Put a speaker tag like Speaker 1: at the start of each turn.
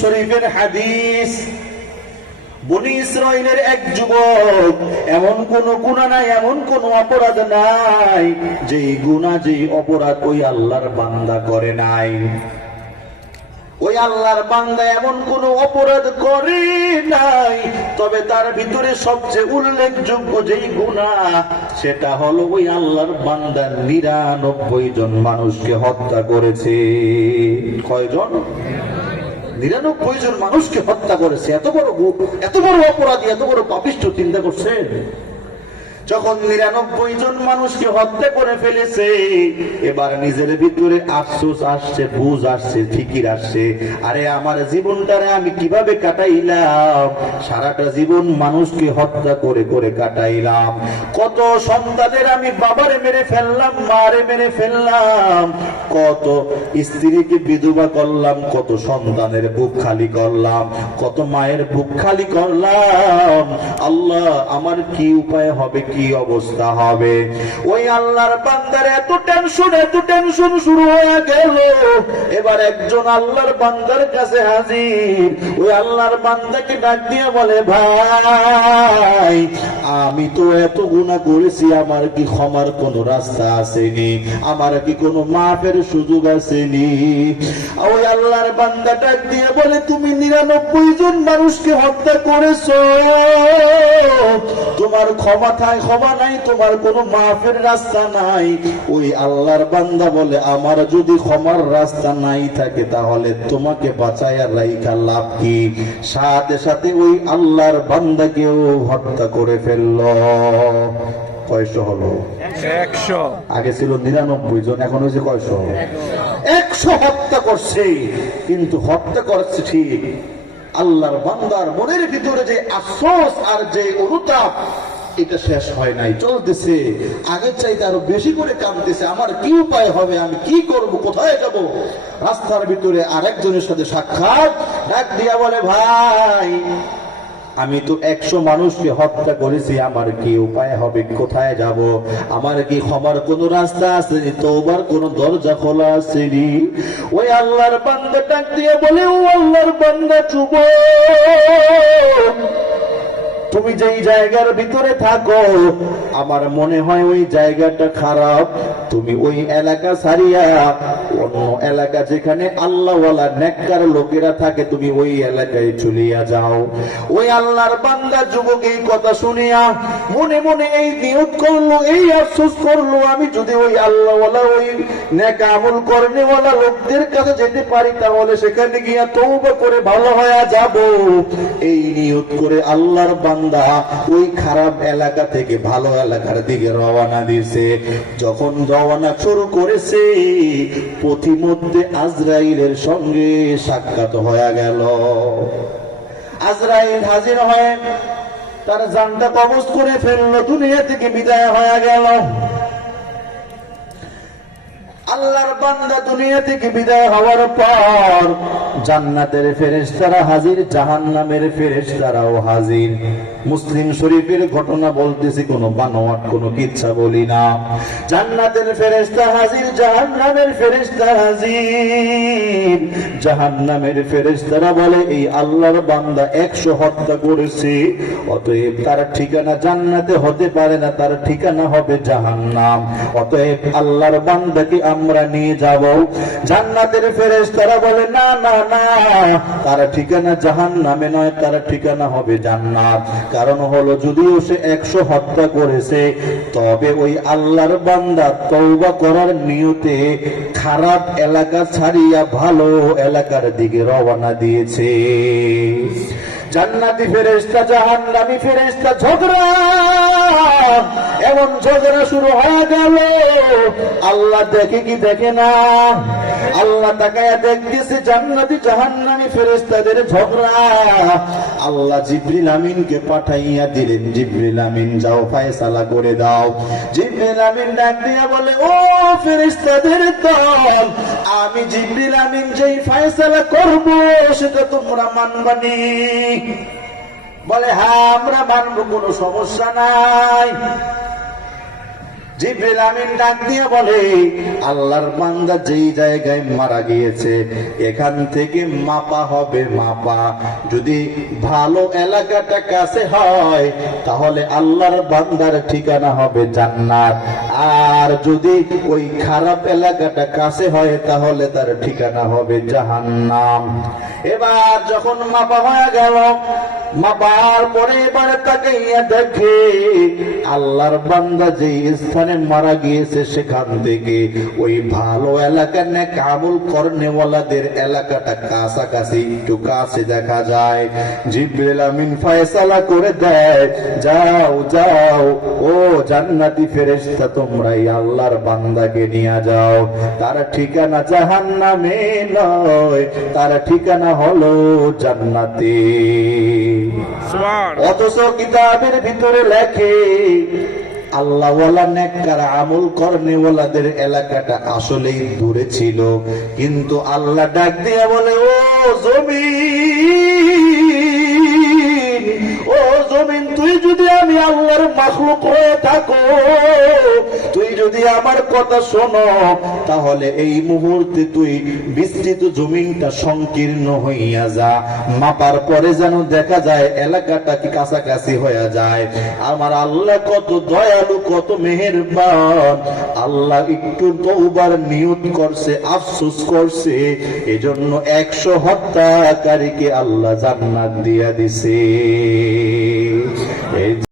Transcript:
Speaker 1: শরীফের হাদিস। বনি ইসরায়েলের এক যুবক, এমন কোন গুণা নাই, এমন কোন অপরাধ নাই যে গুণা যে অপরাধ ওই আল্লাহর বান্দা করে নাই। ওই আল্লাহর বান্দা এমন কোন অপরাধ করে নাই, তবে তার ভিতরে সবচেয়ে উল্লেখযোগ্য যেই গুণা সেটা হলো ওই আল্লাহর বান্দা নিরানব্বই জন মানুষকে হত্যা করেছে। কয়জন? নিরানব্বই জন মানুষকে হত্যা করেছে, এত বড় এত বড় অপরাধী, এত বড় পাপিষ্ট চিন্তা করছেন যখন নিরানব্বই জন মানুষকে হত্যা করে ফেলেছে, এবার নিজের ভিতরে আফসোস আসছে বুঝ আসছে, ফিকির আসছে। আরে আমার জীবনটারে আমি কীভাবে কাটাইলাম? সারাটা জীবন মানুষকে হত্যা করে করে কাটাইলাম। কত সন্তানের আমি বাবারে মেরে ফেললাম, মারে মেরে ফেললাম। কত স্ত্রীকে বিধবা করলাম, কত সন্তানের বুক খালি করলাম, কত মায়ের বুক খালি করলাম। আল্লাহ, আমার কি উপায় হবে কি অবস্থা হবে? ওই আল্লাহর বান্দার এত টেনশন এত টেনশন শুরু হয়ে গেল। এবার একজন আল্লাহর বান্দার কাছে হাজির। ওই আল্লাহর বান্দাকে ডাক দিয়ে বলে, ভাই, আমি তো এত গুণা করেছি, আমার কি ক্ষমার কোন রাস্তা আসেনি? আমার কি কোনো মাফের সুযোগ আসেনি? ওই আল্লাহর বান্দা ডাক দিয়ে বলে, তুমি নিরানব্বই জন মানুষকে হত্যা করেছ। তোমার ক্ষমা থাই ক্ষমা নাই তোমার কোনো মাফের রাস্তা নাই। ওই আল্লাহর বান্দা বলে আমার যদি ক্ষমার রাস্তা নাই থাকে তাহলে তোমাকে বাঁচাইয়া রাইখা লাভ কি? সাথে সাথে ওই আল্লাহর বান্দাকেও হত্যা করে ফেলল। কয়শো হলো?
Speaker 2: একশো।
Speaker 1: আগে ছিল নিরানব্বই জন এখন হয়েছে কয়শো? একশো হত্যা করছে। কিন্তু হত্যা করছে ঠিক আল্লাহর বান্দার মনের ভিতরে যে আফসোস আর যে অনুতাপ এটা শেষ হয় নাই, চলতেছে। আগের চাইতে আরও বেশি করে কাঁদতেছে, আমার কি উপায় হবে, আমি কি করব, কোথায় যাব? রাস্তার ভিতরে আরেকজনের সাথে সাক্ষাৎ, ডাক দিয়া বলে, ভাই, আমি তো একশো মানুষকে হত্যা করেছি, আমার কি উপায় হবে, কোথায় যাব? আমার কি ক্ষমার কোন রাস্তা আসেনি তোবার কোন দরজা খোলা আসেনি ওই আল্লাহর বান্দা ডাক দিয়ে বলে, ও আল্লাহর বান্দা চুব তুমি যেই জায়গার ভিতরে থাকো, আমার মনে হয় ওই জায়গাটা খারাপ। তুমি ওই এলাকা ছাড়িয়া অন্য এলাকা যেখানে আল্লাহওয়ালা নেককার লোকেরা থাকে, তুমি ওই এলাকায় চলিয়া যাও। ওই আল্লাহর বান্দা যুবক এই কথা শুনিয়া মনে মনে এই নিয়োগ করল, এই আফসোস করল, আমি যদি ওই আল্লাহওয়ালা, ওই নেক আমল করেনেওয়ালা লোকদের কাছে যেতে পারি, তাহলে সেখানে গিয়া তৌবা করে ভালো হয়ে যাব। এই নিয়ত করে আল্লাহর বান্দা ওই খারাপ এলাকা থেকে ভালো এলাকার দিকে রওনা দিয়েছে। যখন রওনা শুরু করেছে, পথিমধ্যে আজরাইলের সঙ্গে সাক্ষাৎ হয়ে গেল। আজরাইল হাজির হয়ে তার জানটা কবজ করে ফেলল, দুনিয়া থেকে বিদায় হয়ে গেল। আল্লাহর বান্দা দুনিয়া থেকে বিদায় হওয়ার পর জান্নাতের ফেরেশতারা হাজির, জাহান্নামের ফেরেশতারাও হাজির। মুসলিম শরীফের ঘটনা বলতেছি, কোনো বানোয়াট, কোনো কিচ্ছা বলি না। জান্নাতের ফেরেশতা হাজির, জাহান্নামের ফেরেশতা হাজির। জাহান্নামের ফেরেশতারা বলে, এই আল্লাহর বান্দা একশো হত্যা করেছে, অতএব তার ঠিকানা জান্নাতে হতে পারে না, তার ঠিকানা হবে জাহান্নাম। অতএব আল্লাহর বান্দাকে আমরা নিয়ে যাব। জান্নাতের ফেরেশতারা বলে, না না তার ঠিকানা জাহান্নামে নয়, তার ঠিকানা হবে জান্নাত। কারণ হলো যদিও সে একশো হত্যা করেছে, তবে ওই আল্লাহর বান্দা তৌবা করার নিয়তে খারাপ এলাকা ছাড়িয়া ভালো এলাকার দিকে রওনা দিয়েছে। জান্নাতি ফেরেশতা, জাহান্নামী ফেরেশতা, ঝগড়া। এমন ঝগড়া শুরু হয়ে গেল। আল্লাহ দেখে কি দেখে না? আল্লাহ তাকায়া দেখতেছে জান্নাতি জাহান্নামী ফেরেশতাদের ঝগড়া। আল্লাহ জিব্রিল আমিনকে পাঠাইয়া দিলেন। জিব্রিল আমিন, যাও ফায়সালা করে দাও। জিব্রিল আমিন ডাক দিয়া বলে, ও ফেরেশতাদের দল, আমি জিব্রিল আমিন যেই ফায়সালা করব, সেটা তোমরা মানবানি। বলে হ্যাঁ আমরা মানবো কোনো সমস্যা নাই। জিব্রিল আমিন ডাক দিয়ে বলে, আল্লাহর বান্দা যেই জায়গায় মারা গিয়েছে, এখান থেকে মাপা হবে মাপা। যদি ভালো এলাকাটা কাছে হয়, তাহলে আল্লাহর বান্দার ঠিকানা হবে জান্নাত। আর যদি ওই খারাপ এলাকাটা কাছে হয়, তাহলে তার ঠিকানা হবে জাহান্নাম। এবার যখন মাপা হয়ে গেল, মাপার পরে এবারে তাকে দেখে আল্লাহর বান্দা যে স্থানে মারা গিয়েছে সেখান থেকে ওই ভালো এলাকার নে কাবুল করনেওয়ালাদের এলাকাটা কাছাকাছি একটু কাছে দেখা যায়। জিব্রিল আমিন ফয়সালা করে দেয় যাও যাও ও জান্নাতি ফেরেশতা তোমরা এই আল্লাহর বান্দাকে নিয়ে যাও। তার ঠিকানা জাহান্নামে নয় তার ঠিকানা হলো জান্নাতে।
Speaker 2: সুবহান।
Speaker 1: অথচ কিতাবের ভিতরে লেখে এলাকাটা আসলেই দূরে ছিল। কিন্তু আল্লাহ ডাক দিয়ে বলে ও জমিন ও জমিন তুই যদি আমি আল্লাহর মাখলুক হয়ে থাকো, তুই যদি আমার কথা শোনো, তাহলে এই মুহূর্তে তুই বিস্তৃত জমিনটা সংকীর্ণ হইয়া যা। মাপার পরে যেন দেখা যায় এলাকাটা কি কাছাকাছি হয়ে যায়। আমার আল্লাহ কত দয়ালু, কত মেহেরবান। আল্লাহ একটু তৌবার নিয়ত করছে, আফসোস করছে। এজন্য একশো হত্যাকারীকে আল্লাহ জান্নাত দিয়া দিছে। এই